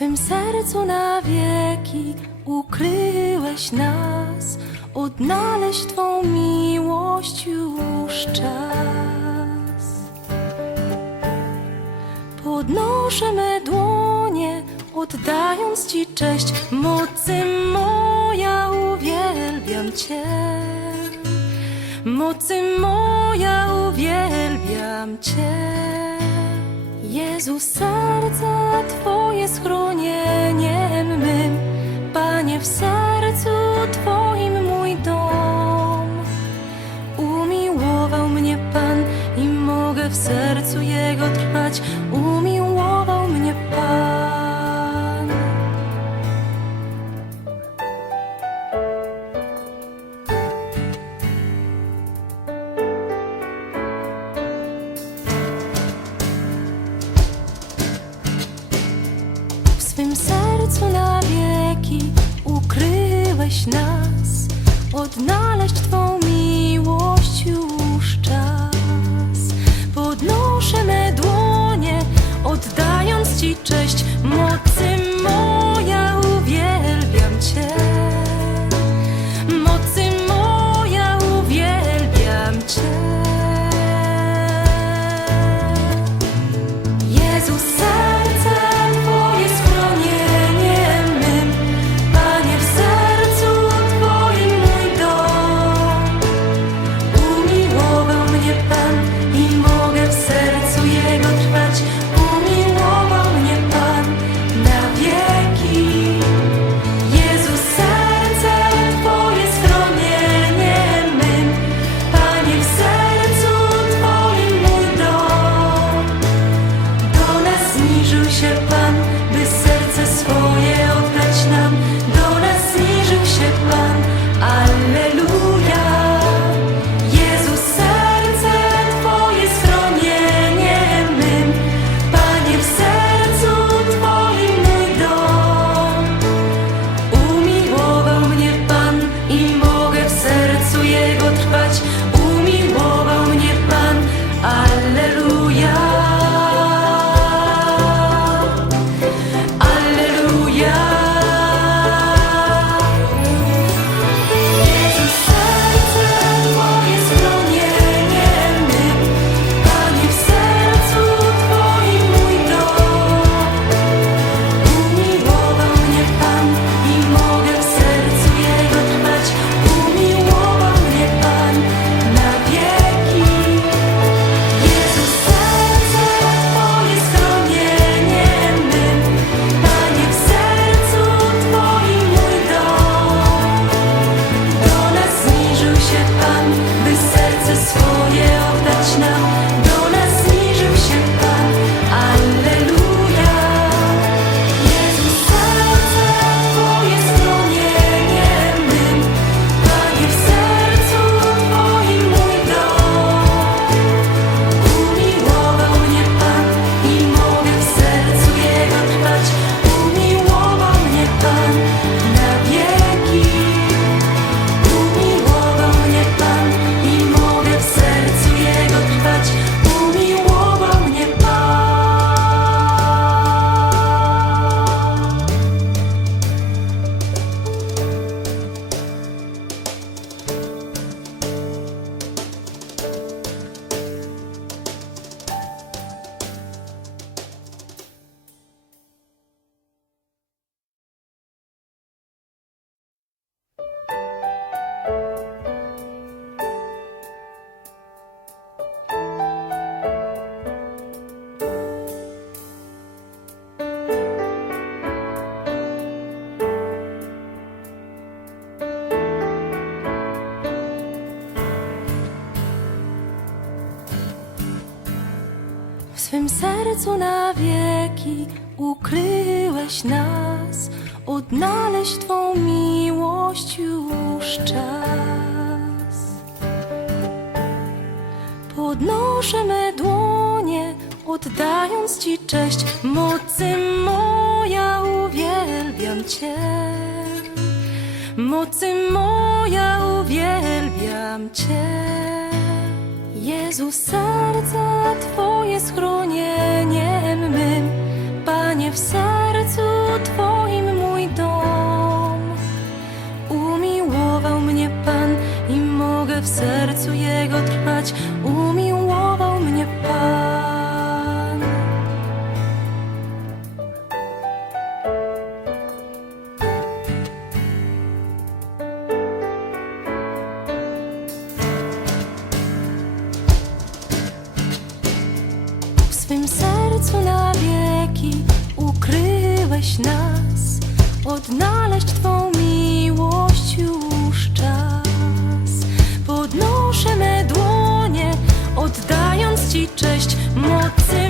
swym sercu na wieki ukryłeś nas, odnaleźć Twą miłość już czas. Podnoszę me dłonie, oddając Ci cześć, mocy moja uwielbiam Cię. Mocy moja uwielbiam Cię. Jezu, serce Twoje schronienie, znać Umiłował mnie Pan. W swym sercu na wieki Ukryłeś nas. Odnaleźć Twą miłość już. cześć młody. swym sercu na wieki ukryłeś nas, odnaleźć Twą miłość już czas. Podnoszę me dłonie, oddając Ci cześć, mocy moja uwielbiam Cię. Mocy moja uwielbiam Cię, Jezusa. Swym sercu na wieki ukryłeś nas. Odnaleźć Twą miłość już czas. Podnoszę me dłonie, oddając Ci cześć mocy